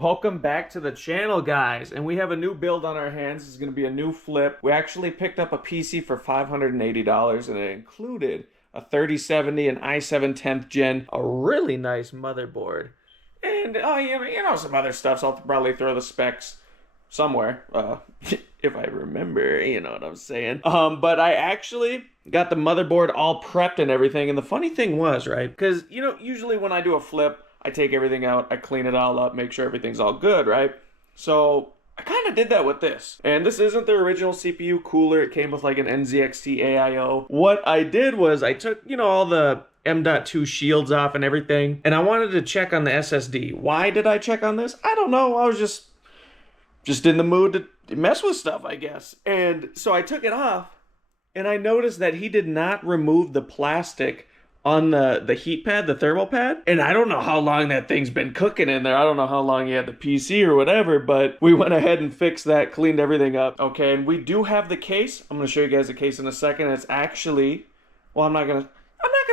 Welcome back to the channel, guys, and we have a new build on our hands. This is going to be a new flip. We actually picked up a PC for $580, and it included a 3070, an i7 10th gen, a really nice motherboard, and some other stuff. So I'll probably throw the specs somewhere, if I remember, you know what I'm saying. But I actually got the motherboard all prepped and everything, and the funny thing was, right, because, usually when I do a flip, I take everything out, I clean it all up, make sure everything's all good, right? So I kind of did that with this. And this isn't the original CPU cooler. It came with like an NZXT AIO. What I did was I took, all the M.2 shields off and everything, and I wanted to check on the SSD. Why did I check on this? I don't know. I was just in the mood to mess with stuff, I guess. And so I took it off, and I noticed that he did not remove the plastic on the heat pad, the thermal pad. And I don't know how long that thing's been cooking in there. I don't know how long he had the PC or whatever, but we went ahead and fixed that, cleaned everything up. Okay, and we do have the case. I'm going to show you guys the case in a second. It's actually, well, I'm not going to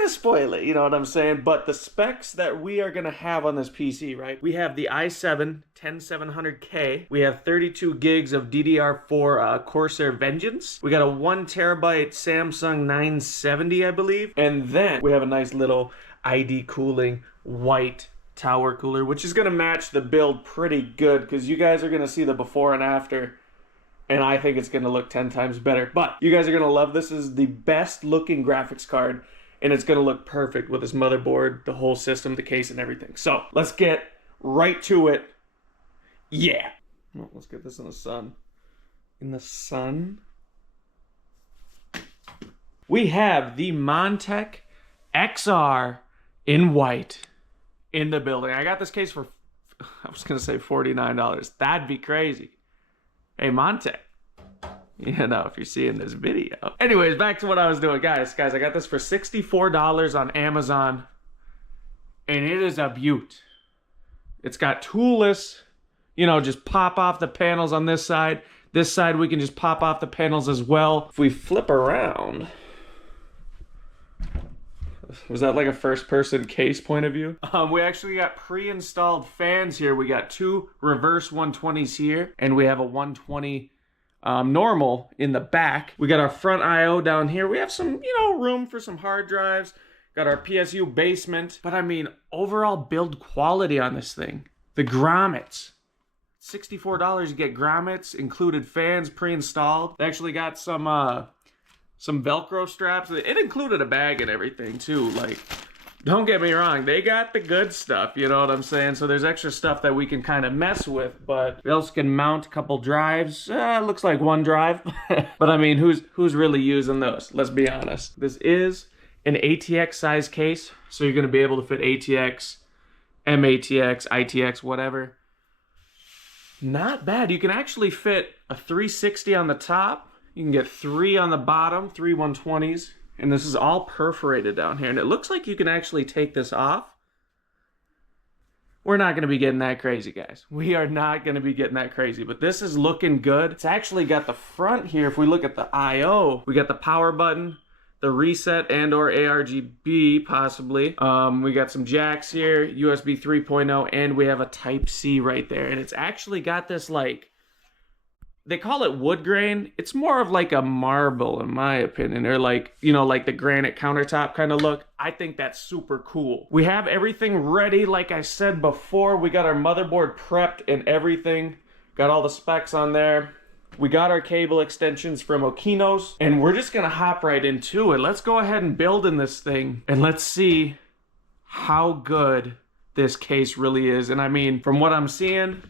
spoil it, you know what I'm saying? But the specs that we are going to have on this PC, right? We have the i7 10700K. We have 32 gigs of DDR4 Corsair Vengeance. We got a 1 terabyte Samsung 970, I believe. And then we have a nice little ID cooling white tower cooler, which is going to match the build pretty good because you guys are going to see the before and after. And I think it's going to look 10 times better. But you guys are going to love this. This is the best looking graphics card. And it's going to look perfect with this motherboard, the whole system, the case, and everything. So let's get right to it. Yeah. Well, let's get this in the sun. In the sun. We have the Montech XR in white in the building. I got this case for, I was going to say $49. That'd be crazy. Hey, Montech. If you're seeing this video. Anyways, back to what I was doing. Guys, I got this for $64 on Amazon. And it is a beaut. It's got toolless, just pop off the panels on this side. This side, we can just pop off the panels as well. If we flip around, was that like a first-person case point of view? We actually got pre-installed fans here. We got two reverse 120s here, and we have a 120 normal in the back. We got our front I/O down here. We have some, room for some hard drives. Got our PSU basement. But I mean, overall build quality on this thing. The grommets. $64, you get grommets, included fans pre-installed. They actually got some Velcro straps. It included a bag and everything too. Like, don't get me wrong, they got the good stuff, you know what I'm saying? So there's extra stuff that we can kind of mess with, but we also can mount a couple drives. Looks like one drive. But I mean, who's really using those? Let's be honest. This is an ATX size case, so you're gonna be able to fit ATX, MATX, ITX, whatever. Not bad. You can actually fit a 360 on the top. You can get 3 on the bottom, 3 120s. And this is all perforated down here. And it looks like you can actually take this off. We're not going to be getting that crazy, guys. We are not going to be getting that crazy. But this is looking good. It's actually got the front here. If we look at the I/O, we got the power button, the reset and or ARGB possibly. We got some jacks here, USB 3.0, and we have a Type-C right there. And it's actually got this like, they call it wood grain. It's more of like a marble, in my opinion, or like, like the granite countertop kind of look. I think that's super cool. We have everything ready. Like I said before, we got our motherboard prepped and everything. Got all the specs on there. We got our cable extensions from Okinos, and we're just gonna hop right into it. Let's go ahead and build in this thing, and let's see how good this case really is. And I mean, from what I'm seeing,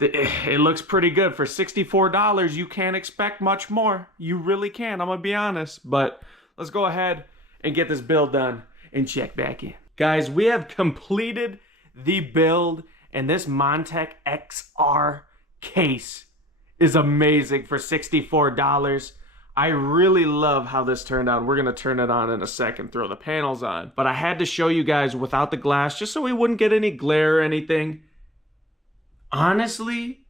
it looks pretty good. For $64, you can't expect much more. You really can, I'm gonna be honest. But let's go ahead and get this build done and check back in. Guys, we have completed the build, and this Montech XR case is amazing for $64. I really love how this turned out. We're gonna turn it on in a second, throw the panels on. But I had to show you guys without the glass, just so we wouldn't get any glare or anything. Honestly,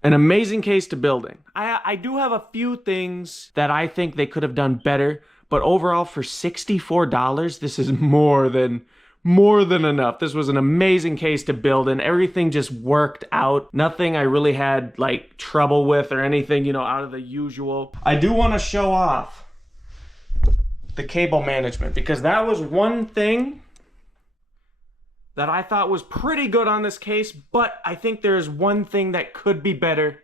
an amazing case to building. I do have a few things that I think they could have done better, but overall for $64, this is more than more than enough. This was an amazing case to build, and everything just worked out. Nothing I really had like trouble with or anything, you know, out of the usual. I do want to show off the cable management, because that was one thing that I thought was pretty good on this case, but I think there's one thing that could be better,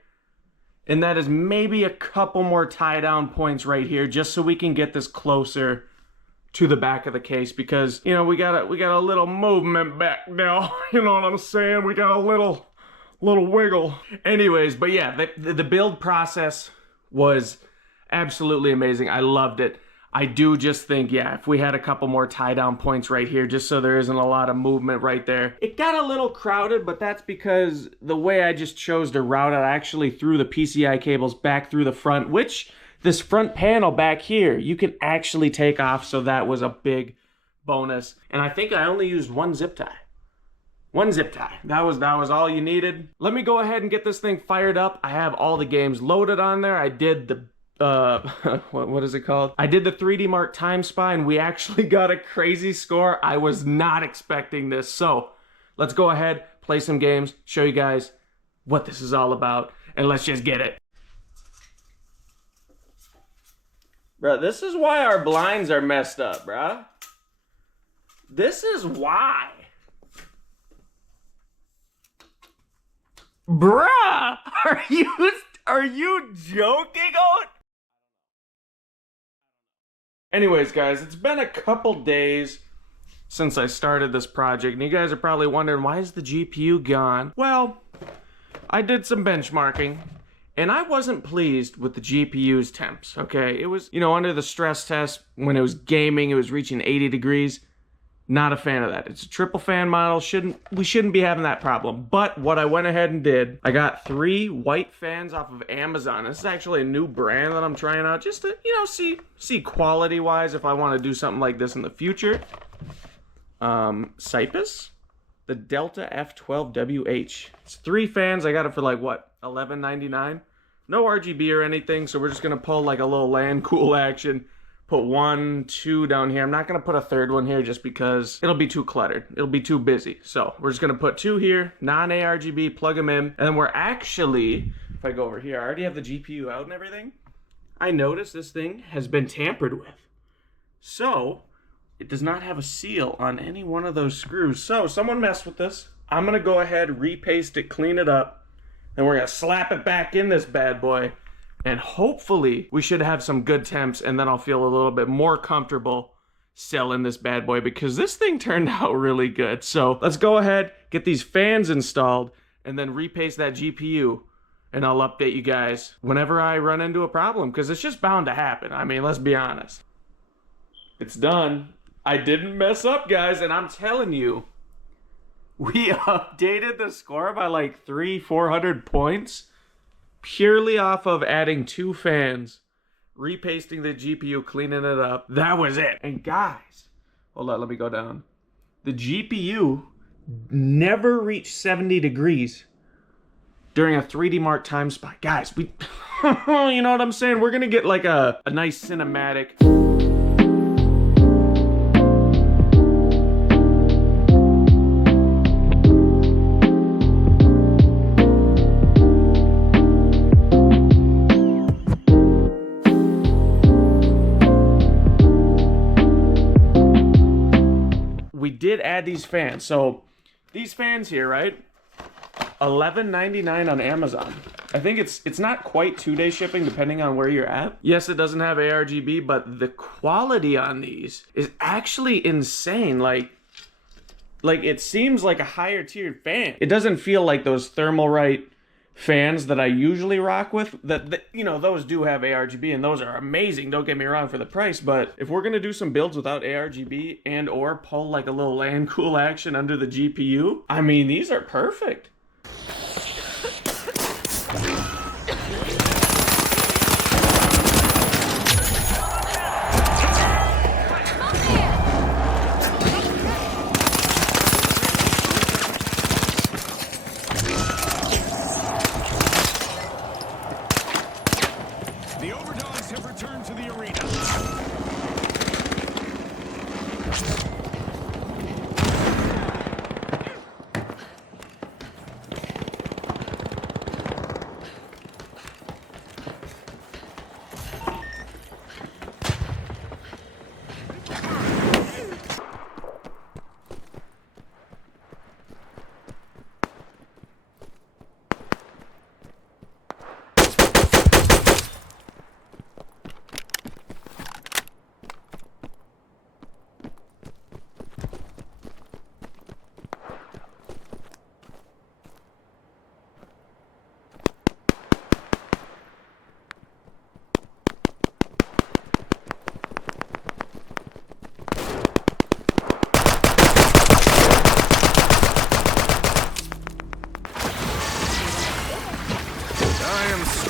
and that is maybe a couple more tie down points right here, just so we can get this closer to the back of the case, because, you know, we got a little movement back now. You know what I'm saying? We got a little wiggle. Anyways, but yeah, the build process was absolutely amazing. I loved it. I do just think, yeah, if we had a couple more tie down points right here, just so there isn't a lot of movement right there. It got a little crowded, but that's because the way I just chose to route it, I actually threw the PCI cables back through the front, which this front panel back here, you can actually take off, so that was a big bonus. And I think I only used one zip tie. One zip tie. That was all you needed. Let me go ahead and get this thing fired up. I have all the games loaded on there. I did the what is it called? I did the 3D Mark Time Spy, and we actually got a crazy score. I was not expecting this. So let's go ahead, play some games, show you guys what this is all about, and let's just get it. Bruh, this is why our blinds are messed up, bruh. This is why. Bruh, are you joking on? Anyways, guys, it's been a couple days since I started this project, and you guys are probably wondering, why is the GPU gone? Well, I did some benchmarking, and I wasn't pleased with the GPU's temps, okay? It was, you know, under the stress test, when it was gaming, it was reaching 80 degrees. Not a fan of that. It's a triple fan model. We shouldn't be having that problem. But what I went ahead and did, I got 3 white fans off of Amazon. This is actually a new brand that I'm trying out, just to, you know, see quality-wise if I want to do something like this in the future. Cypress, the Delta F12WH. It's 3 fans. I got it for like, what, $11.99? No RGB or anything, so we're just going to pull like a little land cool action. Put 1, 2 down here. I'm not going to put a third one here just because it'll be too cluttered. It'll be too busy. So we're just going to put 2 here, non-ARGB, plug them in. And then we're actually, if I go over here, I already have the GPU out and everything. I noticed this thing has been tampered with. So it does not have a seal on any one of those screws. So someone messed with this. I'm going to go ahead, repaste it, clean it up. And we're going to slap it back in this bad boy. And hopefully we should have some good temps, and then I'll feel a little bit more comfortable selling this bad boy, because this thing turned out really good. So let's go ahead, get these fans installed, and then repaste that GPU, and I'll update you guys whenever I run into a problem, because it's just bound to happen. I mean, let's be honest. It's done. I didn't mess up, guys, and I'm telling you, we updated the score by like 300-400 points. Purely off of adding 2 fans, repasting the GPU, cleaning it up. That was it. And guys, hold on, let me go down. The GPU never reached 70 degrees during a 3D Mark Time Spy. Guys, you know what I'm saying? We're gonna get like a nice cinematic. We did add these fans. So these fans here, right? $11.99 on Amazon. I think it's not quite 2-day shipping depending on where you're at. Yes, it doesn't have ARGB, but the quality on these is actually insane. Like it seems like a higher tiered fan. It doesn't feel like those Thermalright fans that I usually rock with, that you know, those do have ARGB, and those are amazing, don't get me wrong, for the price. But if we're gonna do some builds without ARGB and or pull like a little land cool action under the GPU, I mean, these are perfect. The Overdogs have returned to the arena.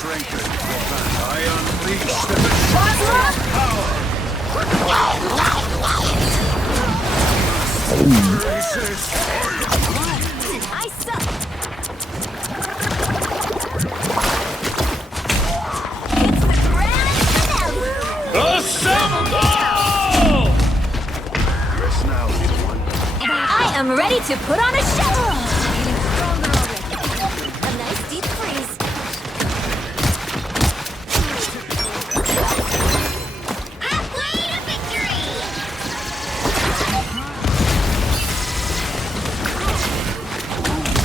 strengthened. I unleash the massobeats power. Resist. I suck. It's the grand finale. Assemble! Dress now, little one. I am ready to put on a show. A nice deep freeze. Halfway to victory.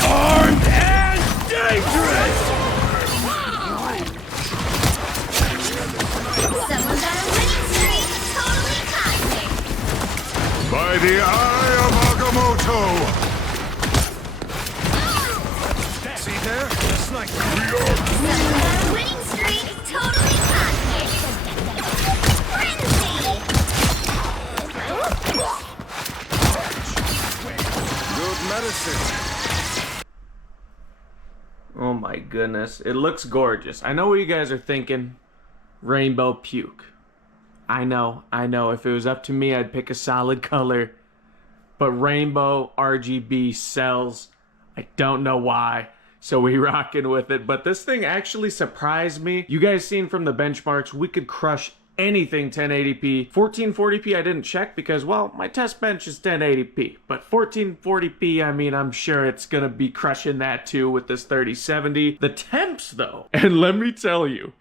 Armed and dangerous! Someone's on a winning streak. Totally cosmic. By the eye of Agamotto! See there? Just like we are. Someone's on a winning streak. Totally cosmic. Frenzy. Good medicine. Oh my goodness. It looks gorgeous. I know what you guys are thinking. Rainbow puke. I know. If it was up to me, I'd pick a solid color. But rainbow RGB sells. I don't know why. So we rocking with it. But this thing actually surprised me. You guys seen from the benchmarks, we could crush anything 1080p. 1440p I didn't check because, well, my test bench is 1080p. But 1440p, I mean, I'm sure it's gonna be crushing that too with this 3070. The temps though, and let me tell you,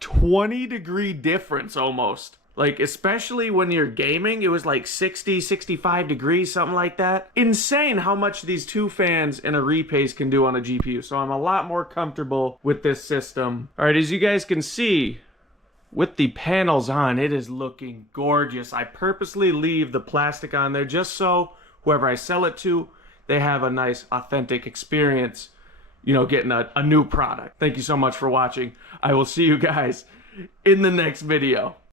20-degree difference almost. Like, especially when you're gaming, it was like 60, 65 degrees, something like that. Insane how much these two fans and a repace can do on a GPU. So I'm a lot more comfortable with this system. All right, as you guys can see, with the panels on, it is looking gorgeous. I purposely leave the plastic on there just so whoever I sell it to, they have a nice, authentic experience, you know, getting a new product. Thank you so much for watching. I will see you guys in the next video.